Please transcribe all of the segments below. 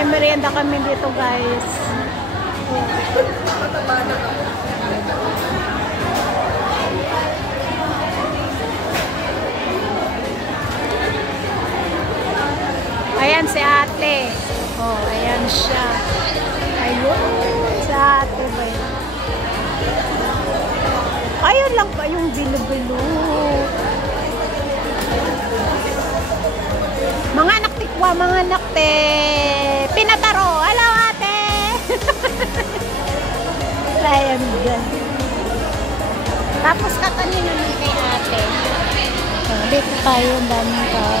may merienda kami dito, guys. Ayan si ate. Oh, ayan siya. Ayun, si ate ba yun? Ayun lang pa yung bilo-bilo. Mga anak tikwa, mga anak te. Pinataro. Hello, ate. Ayan dyan. Tapos kakanin naman kay ate. Dito tayo, ang daming tao.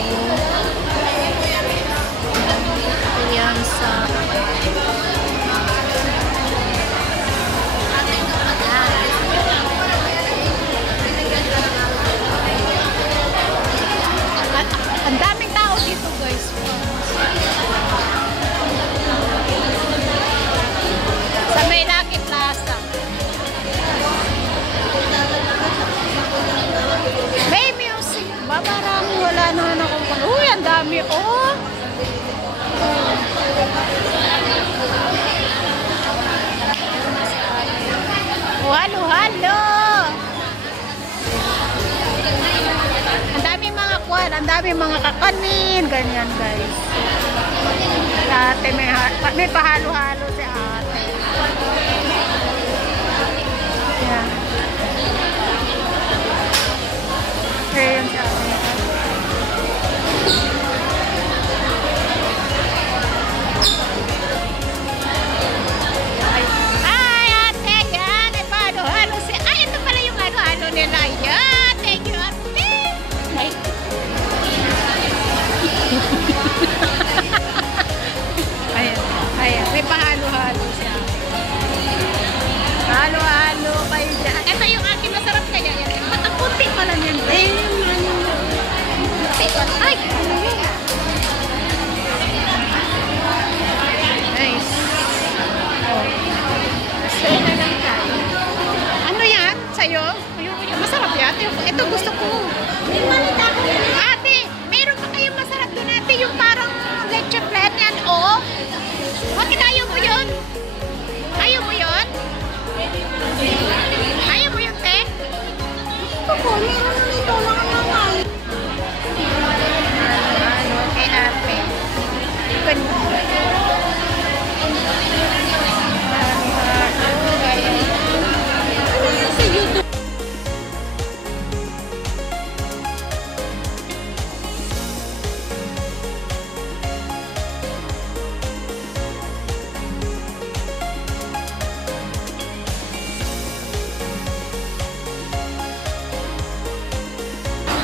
Ayan sa... Ang daming tao dito, guys. Sa May Lucky Plaza. May music ba? Marami, wala naman akong... Uy, ang dami, oh! Oh, halo, halo! Ang daming mga kwan, ang daming mga kakanin, ganyan, guys. Ate, may pahalo-halo si ate. Yan. Ayan si ate. Ay, ate, yan. May pahalo-halo si... Ay, ito pala yung halo-halo nila. Yan, thank you, ate. Ay. Ayan, may pahalo-halo siya. Halo-halo kayo dyan. Ito yung aking masarap kaya yan. Ang kunti pa lang yan. Ay! Nice. Sa'yo na lang tayo. Ano yan? Sa'yo? Masarap yan. Ito gusto ko. Ate, meron pa kayong masarap doon ate. Yung parang leche flan yan. Oo. Bakit ayaw mo yun? Ayaw mo yun? Ayaw mo yun, te? Gusto ko. Meron na nito. Nakanaman. Ano, kay ate. Ganda. Ano yan sa YouTube?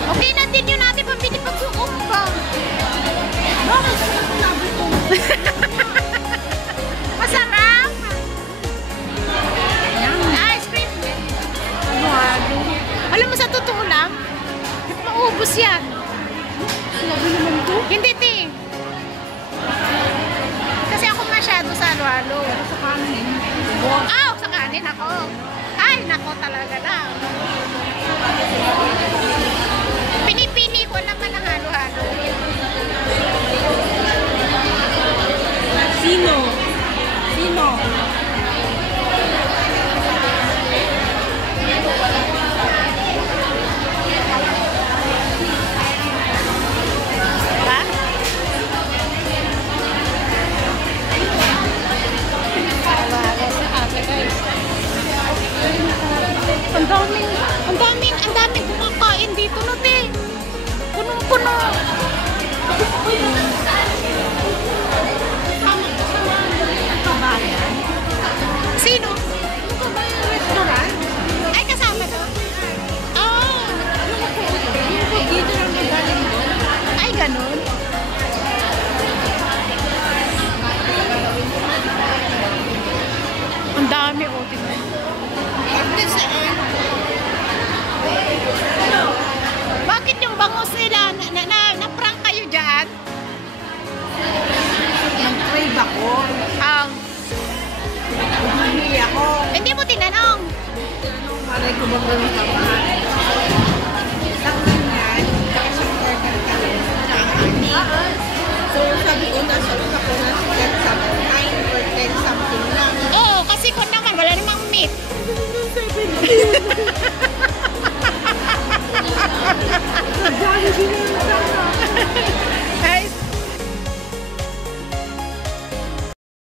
Okay na din yun natin pambili pag-uong ka. Bakit? Masarap. Ice cream. Ano? Alam mo sa totoo lang, maubos yan. Sinabi naman to? Hindi, te. Kasi ako masyado sa halo-halo. Sa kanin. Oh, sa kanin ako. Ay, nako talaga lang. Pinipili ko naman ang halo-halo. Sino? Sino? Ha? Halo-halo sa ate, guys. Ang daming kumakain dito na, te. Punong-puno. Sino? Ano ba yung restaurant? Ay, kasama to. Oh. Dito lang magaling mo. Ay, ganun. Ang dami, oh, tingnan. Bakit yung bangus nila, na-prank kayo dyan? Nag-crave ako. Hindi ako. Hindi mo tinanong. Malay ko ba ganun ka ba? Isang ganyan, isang order kami. So sabi ko, nasa ako na sikat sa Jollibee na yung sana.